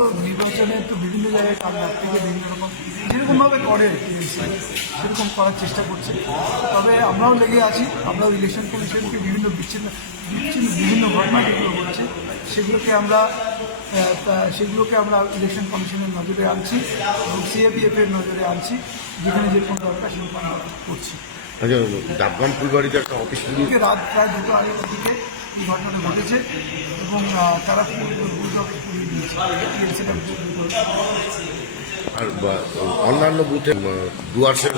তো নির্বাচনে তো বিভিন্ন জায়গায় কামরার থেকে বিভিন্ন রকম যেরকমভাবে করে সেরকম করার চেষ্টা করছে। তবে আমরাও লেগে আছি আমরাও ইলেকশন কমিশনকে বিভিন্ন বিচ্ছিন্ন বিচ্ছিন্ন বিভিন্ন ঘটনা যেগুলো হচ্ছে সেগুলোকে আমরা সেগুলোকে আমরা ইলেকশন কমিশনের নজরে আনছি এবং সিএপিএফ এর নজরে আনছি যেখানে যে কোনো দরকার সেরকম আমরা করছি। আচ্ছা ডাবগ্রাম ফুলবাড়িতে একটা অফিস রাত প্রায় দুটো আড়াইটার দিকে এই ঘটনাটা ঘটেছে এবং তারা আর বা- অন্যান্য বুথে ডুয়ার্সের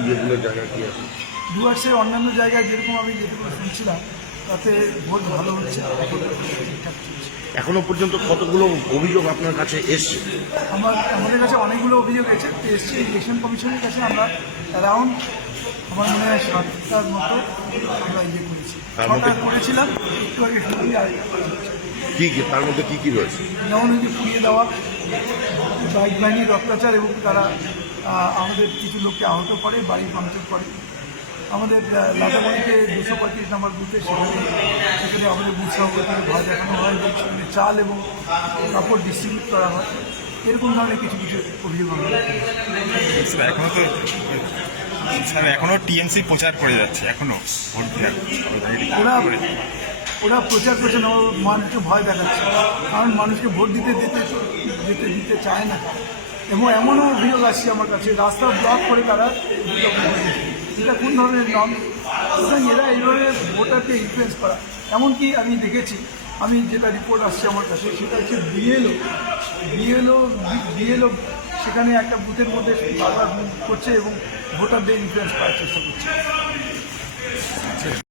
ইয়েগুলো জায়গা কি আছে? ডুয়ার্সের অন্যান্য জায়গায় যেরকম আমি যেটুকু শুনছিলাম তাতে ভোট ভালো হচ্ছে এখনও পর্যন্ত কতগুলো অভিযোগ আপনার কাছে এসছে? আমার আমাদের কাছে অনেকগুলো অভিযোগ এসেছে এসছে ইলেকশন কমিশনের কাছে আমরা অ্যারাউন্ড আমার মনে হয় সাতটার মতো আমরা ইয়ে করেছি। তার মধ্যে- ছটা করেছিলাম একটু আগে কি কি? তার মধ্যে কি কি রয়েছে? যেমন যে পুড়িয়ে দেওয়া বাইক বাহিনীর অত্যাচার এবং তারা আমাদের কিছু লোককে আহত করে বাড়ি ভাঙচুর করে। আমাদের আহ, লাটাবাড়িতে দুশো পঁয়ত্রিশ নম্বর বুথে সেখানে সেখানে আমাদের বুথ সভাপতিকে ভয় দেখানো হয় এবং সেখানে চাল এবং কাপড় ডিস্ট্রিবিউট করা হয়। এরকম ধরনের কিছু কিছু অভিযোগ আমরা এখনও তো স্যার, এখনও টিএমসি প্রচার করে যাচ্ছে, এখনও। ওরা প্রচার করছে না মানুষকে ভয় দেখাচ্ছে। কারণ মানুষকে ভোট দিতে দিতে দিতে দিতে চায় না। এবং এমনও অভিযোগ আসছে আমার কাছে, রাস্তা ব্লক করে তারা। এটা কোন ধরনের নন সুতরাং এরা এইভাবে ভোটারকে ইনফ্লুয়েন্স করা। এমনকি আমি দেখেছি, আমি যেটা রিপোর্ট আসছে আমার কাছে, সেটা হচ্ছে বিএলও বিএলও বিএলও সেখানে একটা বুথের মধ্যে করছে এবং ভোটারদের ইনফ্লুয়েন্স করার চেষ্টা করছে।